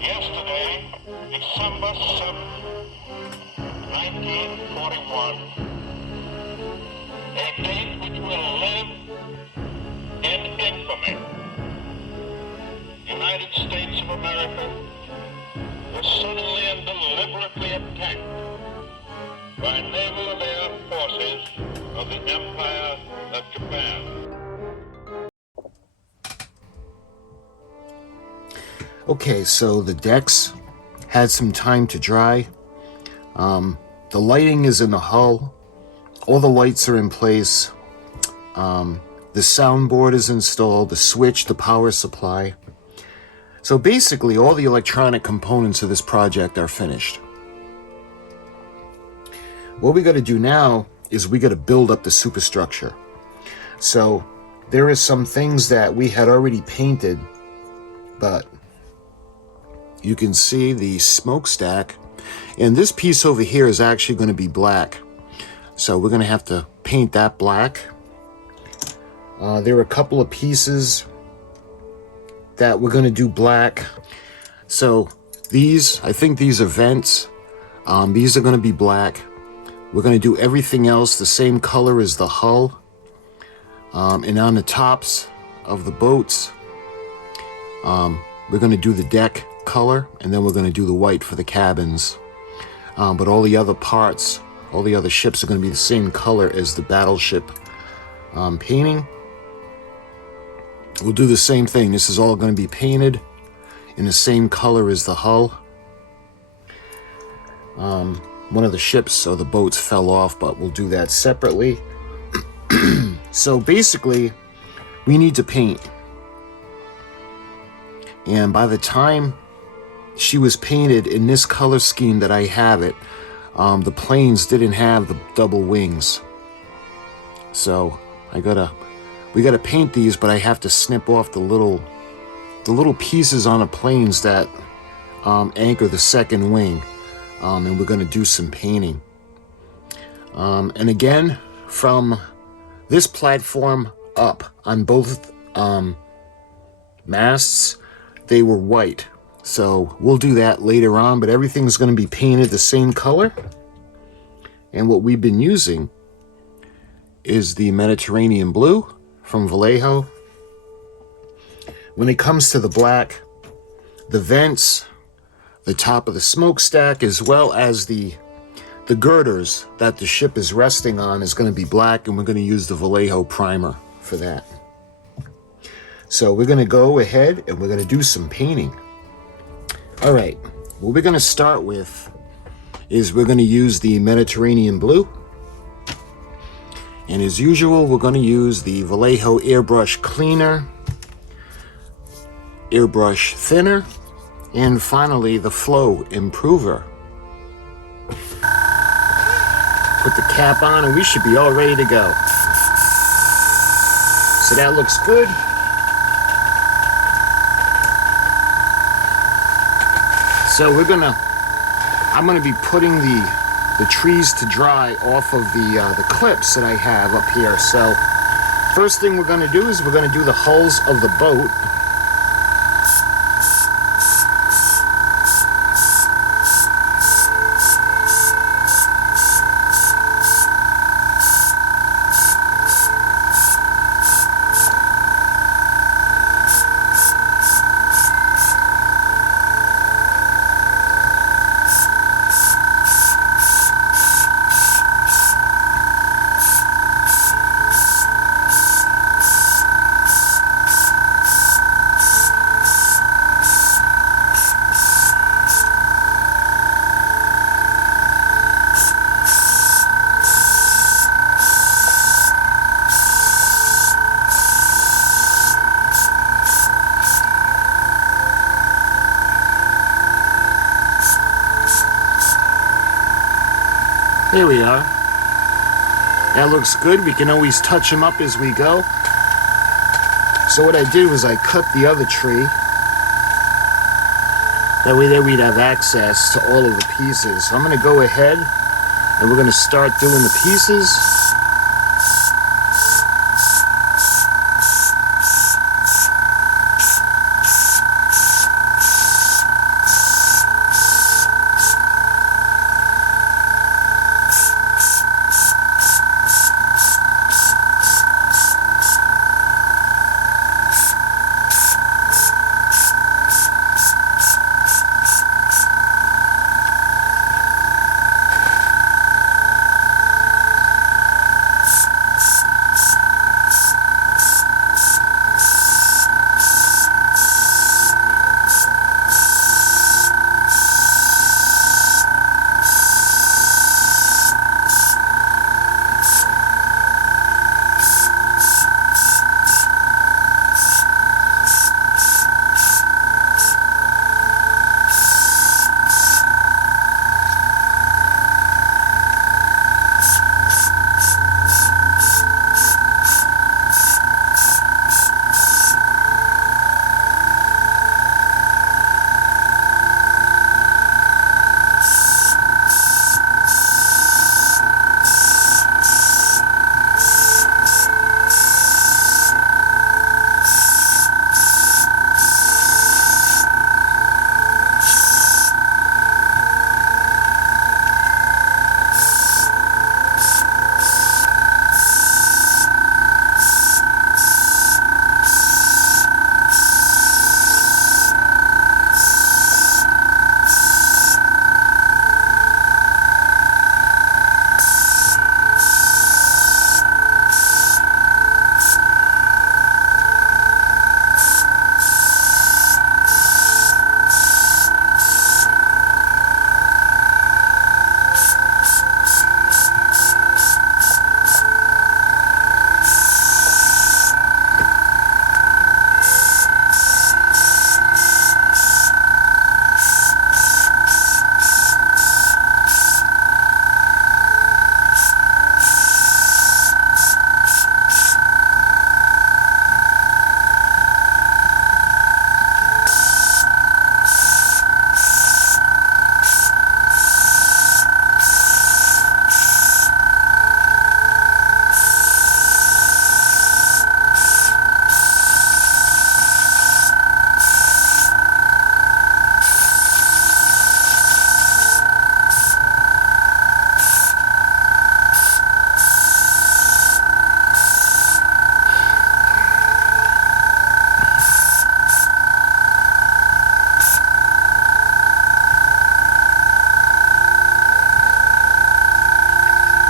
Yesterday, December 7th, 1941, a date which will live in infamy. The United States of America was suddenly and deliberately attacked by naval and air forces of the Empire of Japan. Okay, so the decks had some time to dry. The lighting is in the hull. All the lights are in place. The soundboard is installed, the switch, the power supply. So basically, all the electronic components of this project are finished. What we got to do now is we got to build up the superstructure. So there are some things that we had already painted, but you can see the smokestack, and this piece over here is actually going to be black. So we're going to have to paint that black. There are a couple of pieces that we're going to do black. So these, I think these are vents. These are going to be black. We're going to do everything else the same color as the hull. And on the tops of the boats, we're going to do the deck color, and then we're going to do the white for the cabins. But all the other parts, all the other ships are going to be the same color as the battleship painting. We'll do the same thing. This is all going to be painted in the same color as the hull. One of the ships or the boats fell off, but we'll do that separately. So basically, we need to paint. And by the time she was painted in this color scheme that I have it, the planes didn't have the double wings. So we gotta paint these, but I have to snip off the little pieces on the planes that anchor the second wing. And we're gonna do some painting. And again, from this platform up on both masts, they were white. So we'll do that later on, but everything's going to be painted the same color. And what we've been using is the Mediterranean blue from Vallejo. When it comes to the black, the vents, the top of the smokestack, as well as the girders that the ship is resting on is going to be black, and we're going to use the Vallejo primer for that. So we're going to go ahead and we're going to do some painting. All right, what we're going to start with is we're going to use the Mediterranean blue. And as usual, we're going to use the Vallejo airbrush cleaner, airbrush thinner, and finally the flow improver. Put the cap on and we should be all ready to go. So that looks good. So I'm gonna be putting the trees to dry off of the clips that I have up here. So first thing we're gonna do is we're gonna do the hulls of the boat. There we are. That looks good. We can always touch them up as we go. So what I did was I cut the other tree. That way there we'd have access to all of the pieces. So I'm going to go ahead and we're going to start doing the pieces.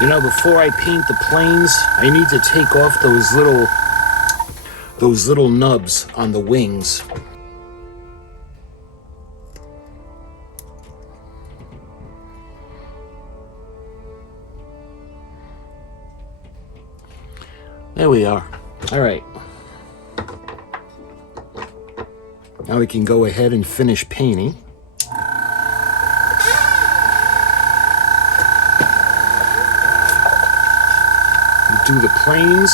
You know, before I paint the planes, I need to take off those little nubs on the wings. There we are. All right. Now we can go ahead and finish painting. Do the planes.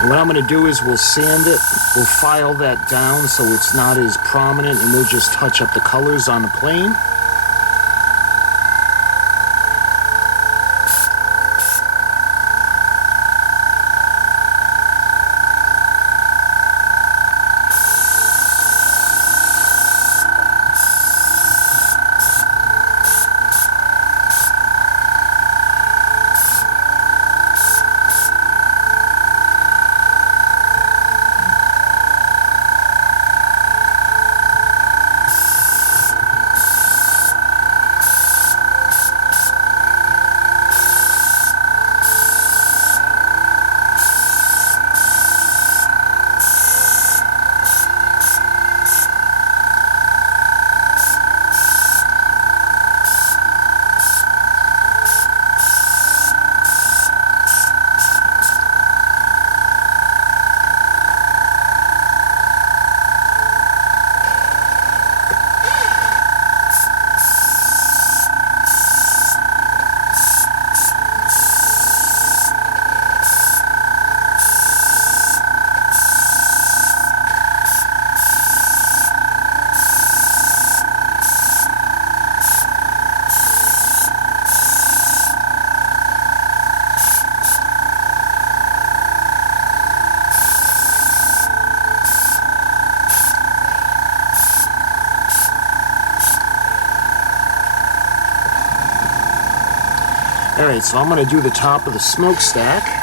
And what I'm going to do is we'll sand it, we'll file that down so it's not as prominent, and we'll just touch up the colors on the plane. Alright, so I'm going to do the top of the smokestack.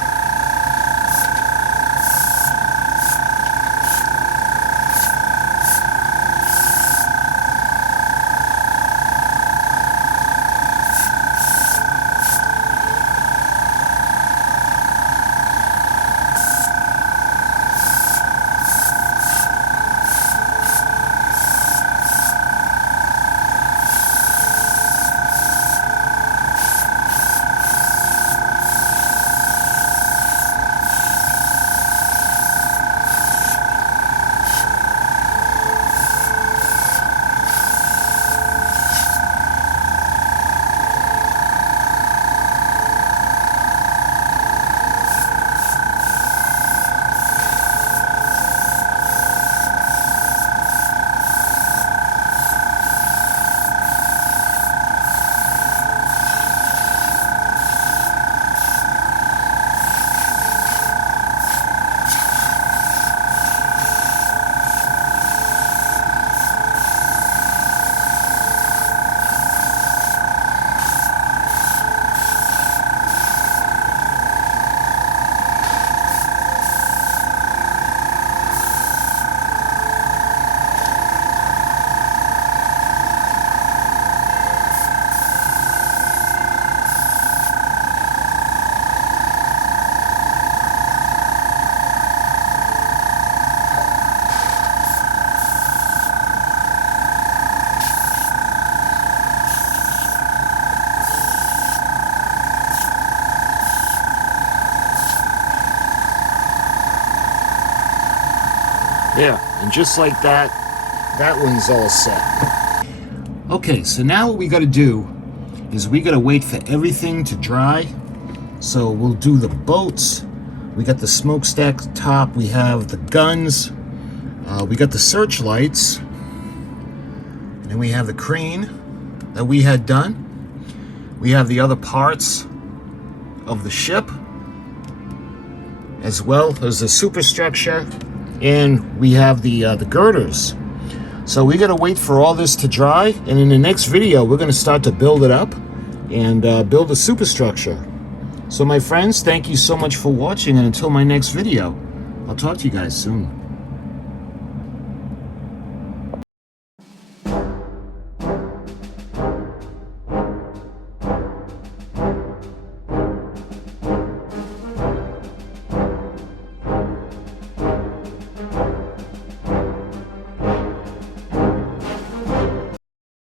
Yeah, and just like that, that one's all set. Okay, so now what we got to do is we got to wait for everything to dry. So we'll do the boats. We got the smokestack top. We have the guns. We got the searchlights. And we have the crane that we had done. We have the other parts of the ship, as well as the superstructure. And we have the girders. So we got to wait for all this to dry, and in the next video we're going to start to build it up and build a superstructure. So my friends, thank you so much for watching, and until my next video, I'll talk to you guys soon.